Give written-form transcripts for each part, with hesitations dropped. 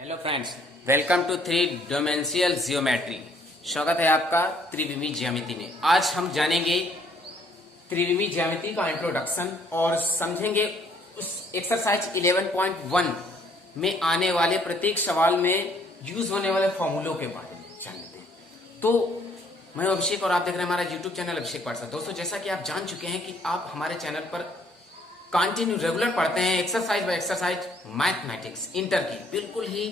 Hello friends, welcome to three dimensional geometry. स्वागत है आपका त्रिविमी ज्यामिति में। आज हम जानेंगे त्रिविमी ज्यामिति का इंट्रोडक्शन और समझेंगे उस एक्सरसाइज 11.1 में आने वाले प्रत्येक सवाल में यूज होने वाले फॉर्मूलों के बारे में जान लेते हैं। तो मैं अभिषेक और आप देख रहे हैं हमारा यूट्यूब चैनल अभिषेक पाठशाला। दोस्तों, जैसा कि आप जान चुके हैं कि आप हमारे चैनल पर कंटिन्यू रेगुलर पढ़ते हैं exercise by exercise mathematics inter की बिल्कुल ही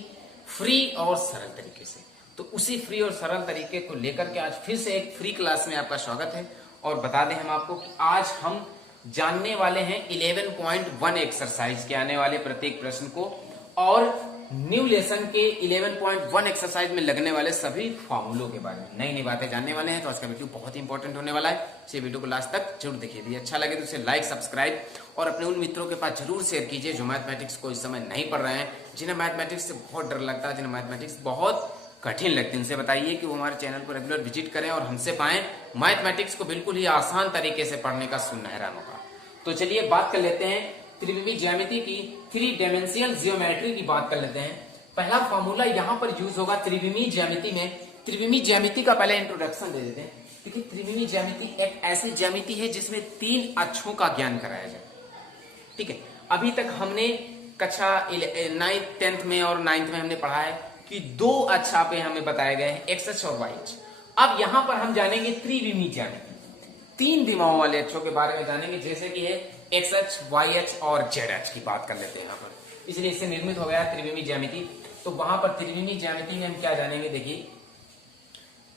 फ्री और सरल तरीके से। तो उसी फ्री और सरल तरीके को लेकर के आज फिर से एक फ्री क्लास में आपका स्वागत है। और बता दें हम आपको कि आज हम जानने वाले हैं 11.1 एक्सरसाइज के आने वाले प्रत्येक प्रश्न को और न्यू लेसन के 11.1 एक्सरसाइज में लगने वाले सभी फॉर्मूलों के बारे में नई नई बातें जानने वाले हैं। तो आज का वीडियो बहुत ही इंपॉर्टेंट होने वाला है। इसे वीडियो को लास्ट तक जरूर देखिए। यदि अच्छा लगे तो इसे लाइक, सब्सक्राइब और अपने उन मित्रों के पास जरूर शेयर कीजिए जो मैथमेटिक्स को इस समय नहीं पढ़ रहे हैं, जिन्हें मैथमेटिक्स से बहुत डर लगता है, जिन्हें मैथमेटिक्स बहुत कठिन लगती है। उनसे बताइए कि वो हमारे चैनल को रेगुलर विजिट करें और हमसे पाएं मैथमेटिक्स को बिल्कुल ही आसान तरीके से पढ़ने का सुनहरा मौका। तो चलिए बात कर लेते हैं त्रिविमी ज्यामिति की, थ्री डायमेंशियल जियोमेट्री की बात कर लेते हैं। पहला फॉर्मूला यहाँ पर यूज होगा त्रिविमी ज्यामिति में। त्रिविमी ज्यामिति का पहले इंट्रोडक्शन दे देते हैं। देखिए, त्रिविमी ज्यामिति एक ऐसी ज्यामिति है जिसमें 3 अक्षों का ज्ञान कराया जाए। ठीक है, अभी तक हमने कक्षा 9th 10th में और 9th में हमने पढ़ा है कि 2 अक्ष पे हमें बताए गए हैं, एक्स अक्ष और वाई अक्ष। अब यहां पर हम जानेंगे त्रिविमी ज्यामिति, 3 विमाओं वाले अक्षों के बारे में जानेंगे, जैसे कि है एक्स अक्ष, वाई अक्ष और जेड अक्ष की बात कर लेते हैं यहाँ पर। इसलिए इससे निर्मित हो गया त्रिविमी ज्यामिति। तो वहां पर त्रिविमी ज्यामिति में हम क्या जानेंगे, देखिए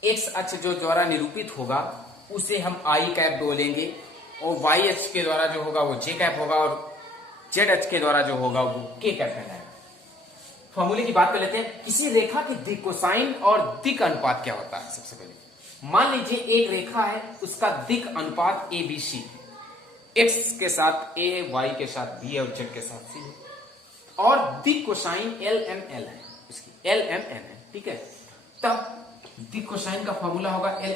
एक्स अक्ष जो द्वारा निरूपित होगा उसे हम आई कैप बोलेंगे और वाई अक्ष के द्वारा जो होगा वो जे कैप होगा और जेड अक्ष के द्वारा जो होगा वो के कैप कहलाएगा। फॉर्मूले की बात कर लेते हैं। किसी रेखा की दिक कोसाइन और दिक अनुपात क्या होता है। सबसे पहले मान लीजिए एक रेखा है, उसका दिक अनुपात ए बी सी, एक्स के साथ ए, वाई के साथ बी और जेड के साथ सी है और दिक कोसाइन एल एम एल है, इसकी एल एम एन है। ठीक है, तब दिक कोसाइन का फॉर्मूला होगा L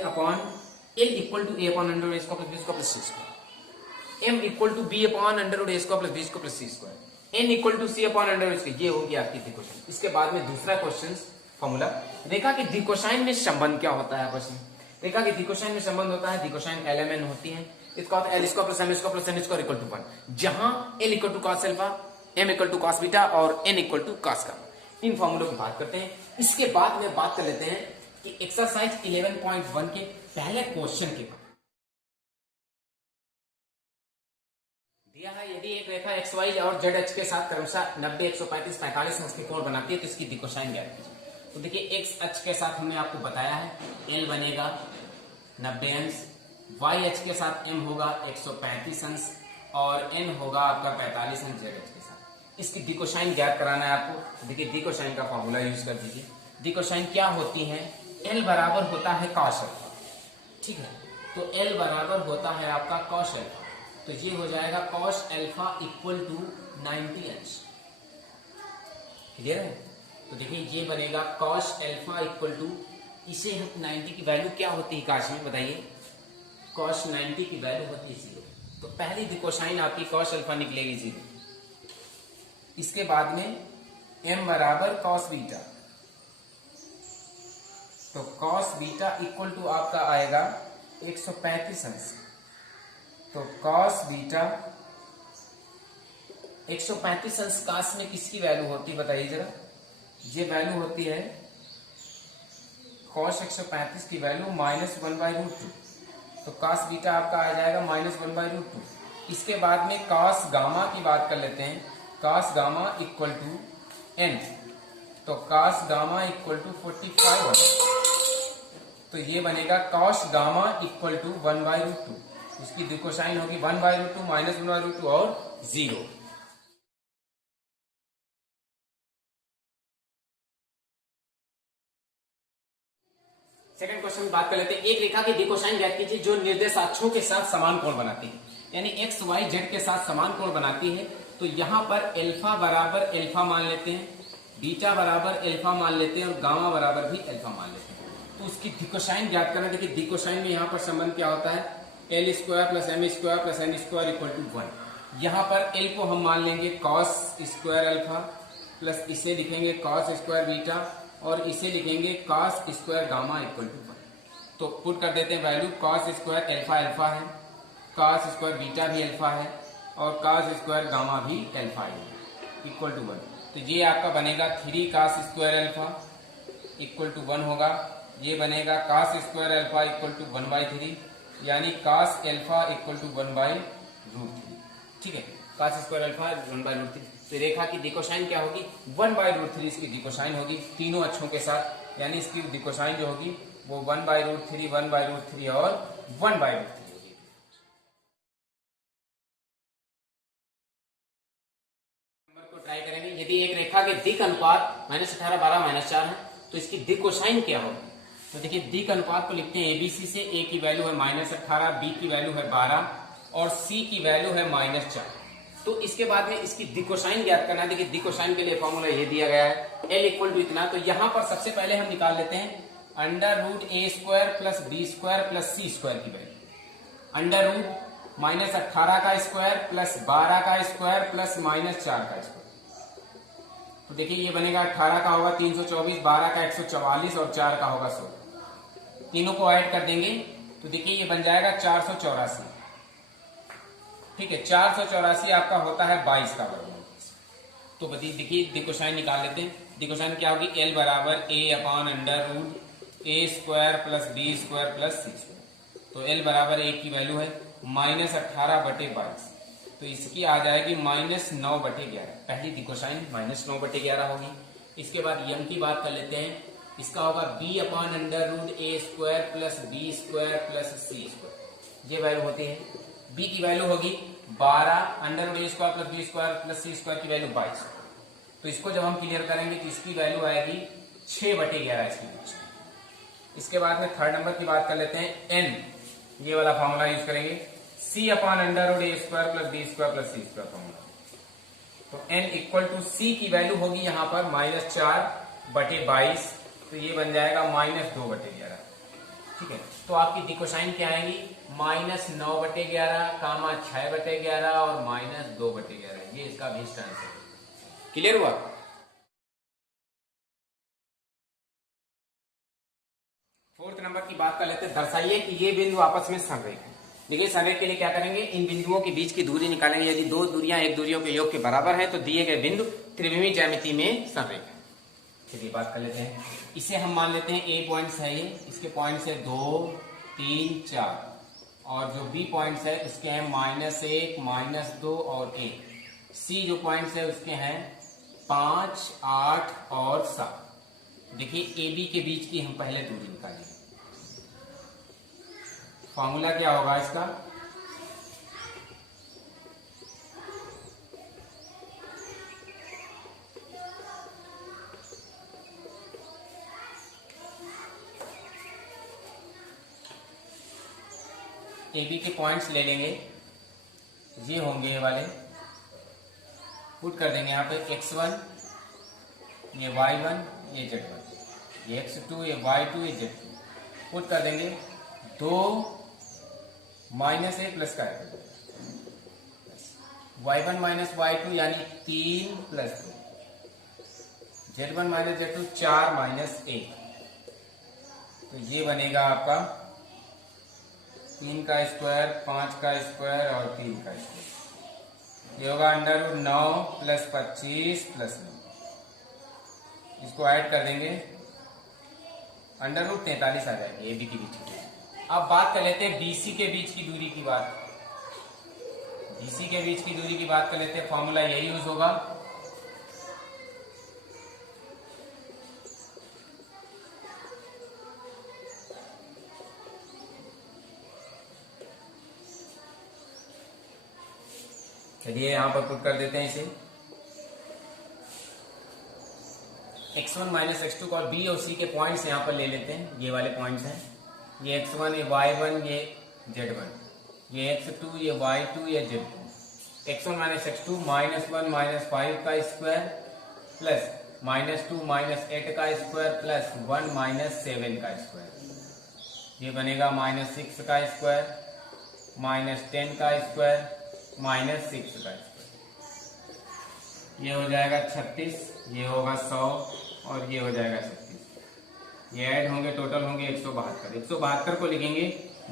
equal to A upon under root A square plus B square plus C square, M equal to B upon under root A square plus B square plus C square, N equal to C upon under root. ये होगी आपकी दिक cosine. इसके बाद में दूसरा question formula, रेखा की दिक कोसाइन में संबंध क्या होता है आपस में। रेखा की दिक कोसाइन में संबंध होता है, दिक कोसाइन एल एम एन होती है। इसका अर्थ L square plus M square plus N square equal to 1, जहां L equal to cos alpha, M equal to cos beta और N equal to cos gamma. इन फॉर्मूलों की बात करते हैं। इसके बाद में बात कर लेते हैं कि एक्सरसाइज 11.1 के पहले क्वेश्चन के बाद दिया है, यदि एक रेखा एक्स वाई और जेड अक्ष के साथ क्रमशः 90, 135, 45 अंश के कोण बनाती है तो इसकी दिक कोसाइन ज्ञात कीजिए। तो देखिए, एक्स अक्ष के साथ हमने आपको बताया है एल बनेगा 90 अंश, वाई अक्ष के साथ एम होगा 135 अंश और एन होगा आपका 45 अंश जेड अक्ष के साथ। इसकी दिक कोसाइन ज्ञात कराना है आपको। देखिए, दिक कोसाइन का फॉर्मूला यूज कर दीजिए। दिक कोसाइन क्या होती है, एल बराबर होता है कॉस अल्फा। ठीक है, तो एल बराबर होता है आपका कॉस अल्फा, तो ये हो जाएगा कॉस अल्फा इक्वल टू 90 अंश। क्लियर है। तो देखिए, ये बनेगा कॉस अल्फा इक्वल टू, इसे हम 90 की वैल्यू क्या होती है काश में बताइए, कॉस 90 की वैल्यू होती है 0। तो पहली दिक कोसाइन आपकी कॉस अल्फा निकलेगी 0। इसके बाद में m बराबर कॉस बीटा, तो कॉस बीटा इक्वल टू आपका आएगा 135 अंश। तो कॉस बीटा 135 अंश काश में किसकी वैल्यू होती है बताइए जरा। ये वैल्यू होती है कॉस 135 की वैल्यू -1/√2। तो कॉस बीटा आपका आ जाएगा -1/√2। इसके बाद में कॉस गामा की बात कर लेते हैं। Cos gamma equal to n, तो कॉस गामा इक्वल टू 45। तो ये बनेगा कॉस गामा इक्वल टू 1/√2। इसकी दिक कोसाइन होगी 1/√2 -1/√2 और 0। सेकंड क्वेश्चन बात कर लेते हैं। एक रेखा की दिक कोसाइन ज्ञात कीजिए जो निर्देशाक्षों के साथ समान कोण बनाती है, यानी एक्स वाई जेड के साथ समान कोण बनाती है। तो यहां पर अल्फा बराबर अल्फा मान लेते हैं, बीटा बराबर अल्फा मान लेते हैं और गामा बराबर भी अल्फा मान लेते हैं। तो उसकी दिक कोसाइन ज्ञात करना। देखिए, दिक कोसाइन में यहाँ पर संबंध क्या होता है, L square plus M square plus N square equal to 1। यहाँ पर एल को हम मान लेंगे कॉस स्क्वायर अल्फा, प्लस इसे लिखेंगे कॉस स्क्वायर बीटा और इसे लिखेंगे cos square gamma equal to 1। तो पुट कर देते हैं value, cos square alpha alpha है, कॉस स्क्वायर बीटा भी अल्फा है और कॉस स्क्वायर गामा भी अल्फा है इक्वल टू 1। तो ये आपका बनेगा 3 cos square alpha equal to 1 होगा। ये बनेगा cos square alpha equal to 1/3 यानी कॉस अल्फा इक्वल टू 1/√3। ठीक है, कॉस स्क्वायर अल्फा 1/√3। तो रेखा की दिकोसाइन क्या होगी? 1/√3 इसकी दिकोसाइन होगी तीनों अक्षों के साथ, यानी इसकी दिकोसाइन जो होगी वो 1/√3, 1/√3 और 1/√3 होगी। नंबर को ट्राई करेंगे। यदि एक रेखा के दिक अनुपात -18, 12, -4 है तो इसकी दिकोसाइन क्या होगी? तो देखिए दिक अनुपात को लिखते हैं एबीसी से। ए की वैल्यू है -18, बी की वैल्यू है 12 और सी की वैल्यू है -4। तो इसके बाद में इसकी दिकोसाइन ज्ञात करना है। देखिए दिकोसाइन के लिए फॉर्मूला ये दिया गया है, एल इक्वल टू इतना। तो यहां पर सबसे पहले हम निकाल लेते हैं √a² plus b² plus c² की वैल्यू। √-18 का स्क्वायर प्लस 12 का स्क्वायर प्लस -4 का स्क्वायर। तो देखिए ये बनेगा 18 का होगा 324, 12 का 144 और 4 का होगा 100। तीनों को ऐड कर देंगे तो देखिए ये बन जाएगा 484। ठीक है, 484 आपका होता है 22 का वर्गमूल। तो देखिए दिकोसाइन निकाल लेते हैं। दिकोसाइन क्या होगी? L बराबर a/√a² plus b² plus c²। तो L बराबर a की वैल्यू है -18/22। तो इसकी आ जाएगी -9/11। पहली दिकोसाइन -9/11 होगी। इसके बाद यम की बात कर लेते हैं। इसका होगा b/√a² plus b² plus c²। ये वैल्यू होती है। b की वैल्यू होगी 12, √a² plus b² plus c² की वैल्यू 22। तो इसको जब हम क्लियर करेंगे तो इसकी वैल्यू आएगी 6/11 इसकी बीच। इसके बाद में थर्ड नंबर की बात कर लेते हैं। n ये वाला फॉर्मूला यूज करेंगे, c/√a² plus b² plus c² formula. तो n इक्वल टू c की वैल्यू होगी यहाँ पर -4/22। तो ये बन जाएगा -2/11। ठीक है, तो आपकी दिकोसाइन क्या आएगी? -9/11, 6/11 और -2/11। ये इसका बेस्ट आंसर है। क्लियर हुआ? फोर्थ नंबर की बात कर लेते हैं। दर्शाइए कि ये बिंदु आपस में संरेख है। देखिए संरेख के लिए क्या करेंगे? इन बिंदुओं के बीच की दूरी निकालेंगे। यदि दो दूरियां एक दूरियों के योग के बराबर है तो दिए गए बिंदु त्रिविमीय ज्यामिति में संरेख है। चलिए बात कर लेते हैं। इसे हम मान लेते हैं ए पॉइंट्स है ये, इसके पॉइंट्स है 2, 3, 4 और जो बी पॉइंट्स है उसके हैं -1, -2 और 1। सी जो पॉइंट्स है उसके हैं 5, 8 और 7। देखिए ए बी के बीच की हम पहले दूरी निकालेंगे। फॉर्मूला क्या होगा इसका? ए बी के पॉइंट्स ले लेंगे, ये होंगे ये वाले। पुट कर देंगे यहाँ पे x1, ये y1, ये z1, ये x2, ये y2, ये z2। पुट कर देंगे 2 -1 प्लस का y1 माइनस y2 यानी 3 प्लस 2, z1 माइनस z2 4 -1। तो ये बनेगा आपका 3 का स्क्वायर, 5 का स्क्वायर और 3 का स्क्वायर। ये होगा √9 प्लस 25 प्लस 9। इसको ऐड कर देंगे, √43 आ जाएगी ए बी के बीच की। अब बात कर लेते हैं बीसी के बीच की दूरी की बात। बीसी के बीच की दूरी की बात कर लेते हैं। फॉर्मूला यही यूज होगा। चलिए यहां पर पुट कर देते हैं इसे। x1 माइनस x2 को और b और c के पॉइंट्स यहां पर ले लेते हैं। ये वाले पॉइंट्स हैं, ये x1, ये y1, ये z1, ये x2, ये y2, ये z2। x1 माइनस x2 -1 -5 का स्क्वायर प्लस -2 -8 का स्क्वायर प्लस 1 -7 का स्क्वायर। ये बनेगा -6 का स्क्वायर, -10 का स्क्वायर, -6 का स्क्वायर। ये हो जाएगा 36, ये होगा 100 और ये हो जाएगा 36। ये ऐड होंगे, टोटल होंगे 172। 172 को लिखेंगे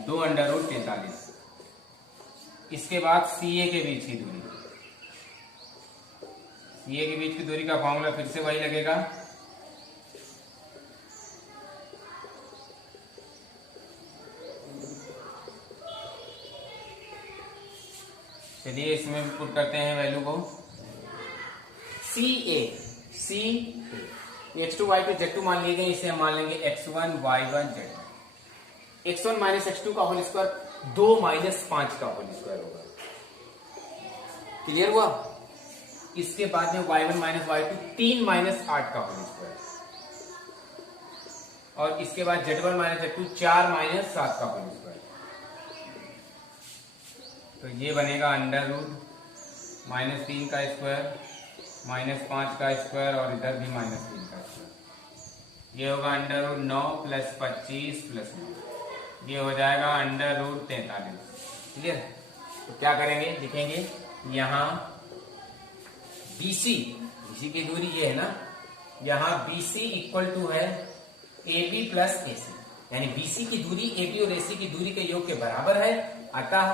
2√43। इसके बाद CA के बीच की दूरी, CA के बीच की दूरी का फॉर्मूला फिर से वही लगेगा, चलिए इसमें पुट करते हैं वैल्यू को। CA, C x2 y2 z2 मान लिए गए, इसे हम मान लेंगे x1 y1 z1। x1 minus x2 का होल स्क्वायर 2 माइनस 5 का होल स्क्वायर होगा। क्लियर हुआ? इसके बाद में y1 माइनस y2 3 माइनस 8 का होल स्क्वायर, और इसके बाद z1 माइनस z2 4 माइनस 7 का होल स्क्वायर। तो ये बनेगा -√-3 का स्क्वायर -5 का स्क्वायर और इधर भी -3 का स्क्वायर। ये होगा √9 + 25 + 9, ये हो जाएगा √43। क्लियर? तो क्या करेंगे, लिखेंगे यहाँ BC की दूरी ये है ना, यहाँ BC इक्वल टू है AB + AC, यानी BC की दूरी AB और AC की दूरी के योग के बराबर है, अतः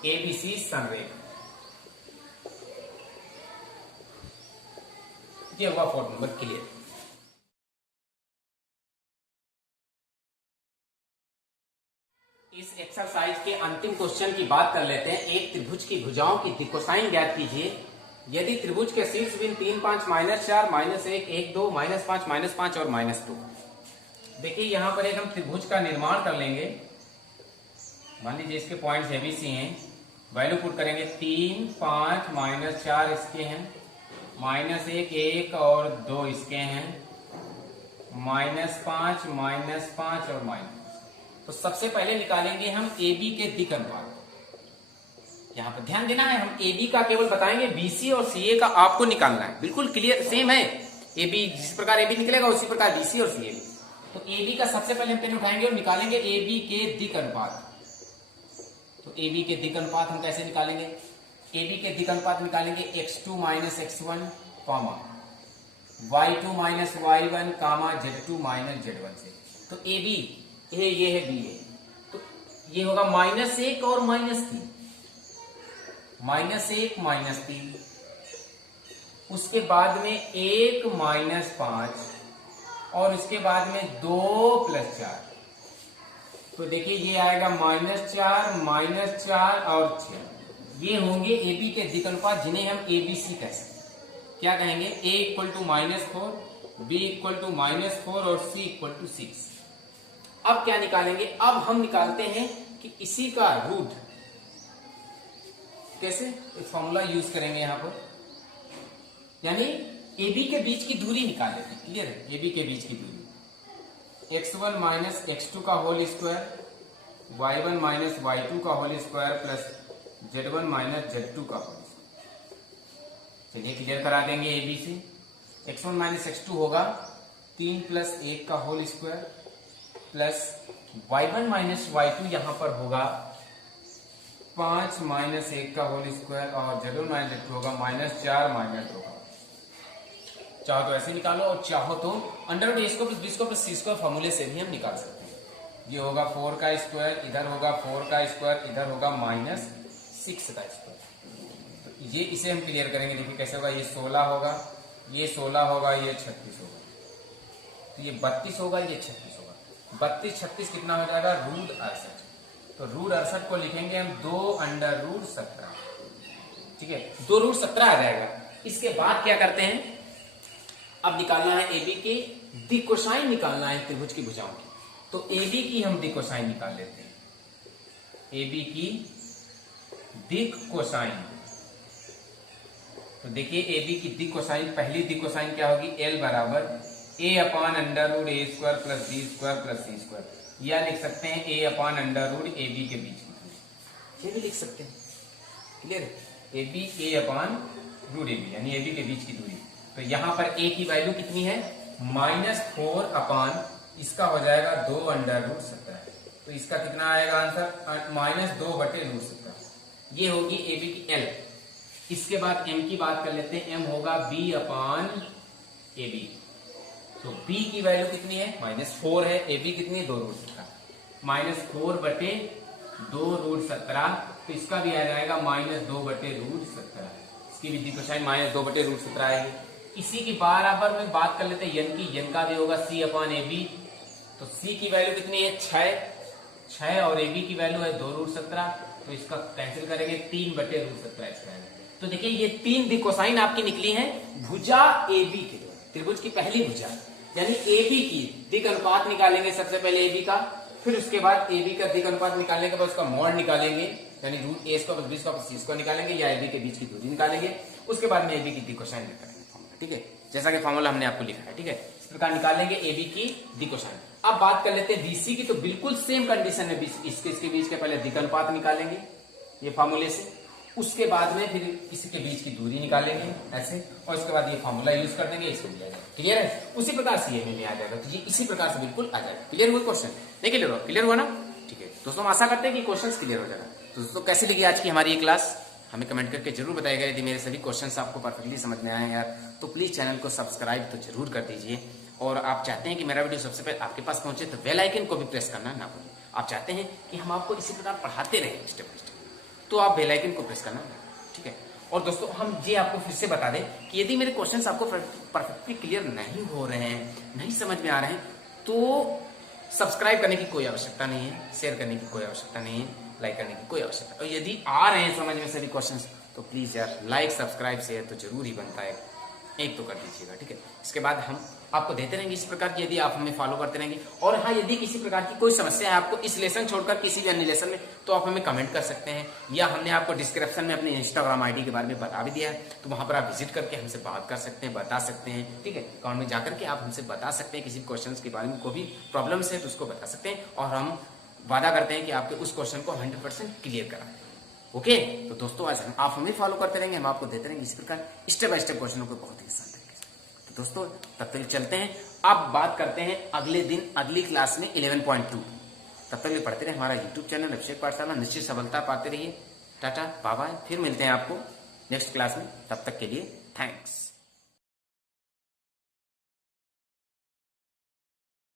ABC संरेखा। ये हुआ 4 नंबर। क्लियर? इस एक्सरसाइज के अंतिम क्वेश्चन की बात कर लेते हैं। एक त्रिभुज की भुजाओं की कोसाइन ज्ञात कीजिए। यदि त्रिभुज के शीर्ष बिंदु 3, 5, -4, -1, 1, 2, -5, -5 और -2। देखिए यहां पर एक हम त्रिभुज का निर्माण कर लेंगे। मान लीजिए इसके पॉइंट्स ABC हैं, वैल्यू पुट करेंगे 3, 5, -4 इसके हैं, -1, 1 और 2 इसके हैं, -5, -5 और -5। तो सबसे पहले निकालेंगे हम AB के दिक् अनुपात। यहां पर ध्यान देना है, हम AB का केवल बताएंगे, BC और CA का आपको निकालना है। बिल्कुल क्लियर, सेम है। AB जिस प्रकार AB निकलेगा उसी प्रकार BC और CA भी। तो AB का सबसे पहले हम पेन उठाएंगे और निकालेंगे AB के दिक् अनुपात। तो AB के दिक् अनुपात हम कैसे निकालेंगे? AB के दिक् अनुपात निकालेंगे x2 - x1, y2 - y1, z2 - z1 से। तो AB ये है B है, तो ये होगा -1 और -3, -1 -3। उसके बाद में 1 -5 और इसके बाद में 2 + 4। तो देखिए ये आएगा -4 -4 और 6। ये होंगे AB के दिक् अनुपात, जिन्हें हम ABC कह सकते हैं। क्या कहेंगे? A = -4, B = -4 और C = 6। अब क्या निकालेंगे? अब हम निकालते हैं कि इसी का रूट कैसे, एक फॉर्मूला यूज करेंगे यहां पर, यानी AB के बीच की दूरी निकाल लेते हैं। क्लियर है? AB के बीच की दूरी x1 - x2 का होल स्क्वायर, y1 - y2 का whole square plus z1 - z2 का होल स्क्वायर। चलिए क्लियर करा देंगे AB से। x1 - x2 होगा 3 + 1 का whole square plus y1 - y2 यहां पर होगा 5 - 1 का होल स्क्वायर और z1 - z2 होगा -4 -2 का। चाहो तो ऐसे निकालो और चाहो तो √a² + b² + c² फॉर्मूले से भी हम निकाल सकते हैं। ये होगा 4 का स्क्वायर, इधर होगा 4 का स्क्वायर, इधर होगा -6 का स्क्वायर। तो ये इसे हम क्लियर करेंगे। देखिए कैसे होगा, ये 16 होगा, ये 16 होगा, ये 36 होगा, तो ये 32 होगा, ये 36 होगा। 32 36 कितना हो जाएगा? √68। तो √68 को लिखेंगे हम 2√17। ठीक है, 2√17 आ जाएगा। इसके बाद क्या करते हैं, अब निकालना है AB की दिक् कोसाइन निकालना है त्रिभुज की भुजाओं की। तो AB की हम दिक् कोसाइन निकाल लेते हैं। AB की दिक् कोसाइन, तो देखिए AB की दिक् कोसाइन, पहली दिक् कोसाइन क्या होगी? L = a/√a² + b² + c², या लिख सकते हैं a/√AB के बीच की, ये भी लिख सकते हैं। क्लियर है? AB a/√AB यानी AB के बीच की दूरी। तो यहां पर A की वैल्यू कितनी है? -4 इसका हो जाएगा 2√17। तो इसका कितना आएगा आंसर? -2/√17। ये होगी AB की L। इसके बाद m की बात कर लेते हैं, m होगा b अपॉन ए बी। तो b की वैल्यू कितनी है, -4 है, ab कितनी है, 2√17, -4 बटे 2√17, तो इसका भी आ जाएगा -2/√17, इसकी भी कोसाइन -2/√17 आएगी। इसी की बराबर में बात कर लेते हैं n की, n का भी होगा c अपॉन ए बी। तो c की वैल्यू कितनी है, 6 और ab की वैल्यू है 2√17, तो इसका कैंसिल करेंगे, 3/√17 इसका है। तो देखिए ये 3 कोसाइन आपकी निकली है भुजा AB के, त्रिभुज की पहली भुजा, यानी AB की दिक अनुपात निकालेंगे सबसे पहले AB का, फिर उसके बाद AB का दिक अनुपात निकालने के बाद उसका मोड निकालेंगे, यानी √a² निकालेंगे, या AB के बीच की दूरी निकालेंगे, उसके बाद में AB की दिक कोसाइन निकालेंगे फॉर्मूला, ठीक है, जैसा कि फॉर्मूला हमने आपको लिखा है, ठीक है, इस प्रकार निकालेंगे AB की दिक कोसाइन। अब बात कर लेते हैं BC की, तो बिल्कुल सेम कंडीशन है, इसके बीच के पहले दिक अनुपात निकालेंगे ये फॉर्मूले से, उसके बाद में फिर किसी के बीच की दूरी निकालेंगे ऐसे, और इसके बाद ये फॉर्मूला यूज कर देंगे, इसको भी आ जाएगा, क्लियर है। उसी प्रकार से ये में आ जाएगा, तो ये इसी प्रकार से बिल्कुल आ जाएगा। क्लियर हुआ क्वेश्चन, नहीं क्लियर हुआ ना, ठीक है दोस्तों, हम आशा करते हैं कि क्वेश्चन क्लियर हो जाएगा। तो दोस्तों कैसी लगी आज की हमारी ये क्लास, हमें कमेंट करके जरूर बताइएगा। यदि मेरे सभी क्वेश्चन आपको परफेक्टली समझ में आए यार, तो प्लीज चैनल को सब्सक्राइब तो जरूर कर दीजिए, और आप चाहते हैं कि मेरा वीडियो सबसे पहले आपके पास पहुंचे तो बेल आइकन को भी प्रेस करना ना भूलें। आप चाहते हैं कि हम आपको इसी प्रकार पढ़ाते रहें स्टेप बाय स्टेप, तो आप बेल आइकन को प्रेस करना, ठीक है। और दोस्तों हम ये आपको फिर से बता दें कि यदि मेरे क्वेश्चंस आपको परफेक्टली क्लियर नहीं हो रहे हैं, नहीं समझ में आ रहे हैं, तो सब्सक्राइब करने की कोई आवश्यकता नहीं है, शेयर करने की कोई आवश्यकता नहीं है, लाइक करने की कोई आवश्यकता। और यदि आ रहे हैं समझ में सभी क्वेश्चंस, तो प्लीज यार लाइक सब्सक्राइब शेयर तो जरूर ही बनता है, एक तो कर दीजिएगा, ठीक है। इसके बाद हम आपको देते रहेंगे इस प्रकार की, यदि आप हमें फॉलो करते रहेंगे। और हाँ, यदि किसी प्रकार की कोई समस्या है आपको इस लेसन छोड़कर किसी भी अन्य लेसन में, तो आप हमें कमेंट कर सकते हैं, या हमने आपको डिस्क्रिप्शन में अपने इंस्टाग्राम आईडी के बारे में बता भी दिया है, तो वहां पर आप विजिट करके हमसे बात कर सकते हैं, बता सकते हैं, ठीक है। अकाउंट में जाकर के आप हमसे बता सकते हैं, किसी क्वेश्चन के बारे में कोई भी प्रॉब्लम्स है तो उसको बता सकते हैं, और हम वादा करते हैं कि आपके उस क्वेश्चन को 100% क्लियर कराएं। ओके, तो दोस्तों आज आप हमें फॉलो करते रहेंगे, हम आपको देते रहेंगे इस प्रकार स्टेप बाय स्टेप क्वेश्चनों को बहुत ही आसान तरीके से। तो दोस्तों तब तक चलते हैं, अब बात करते हैं अगले दिन अगली क्लास में 11.2। तब तक भी पढ़ते रहे हमारा यूट्यूब चैनल अभिषेक पाठशाला, निश्चित सफलता पाते रहिए। टाटा बाय बाय, फिर मिलते हैं आपको नेक्स्ट क्लास में, तब तक के लिए थैंक्स।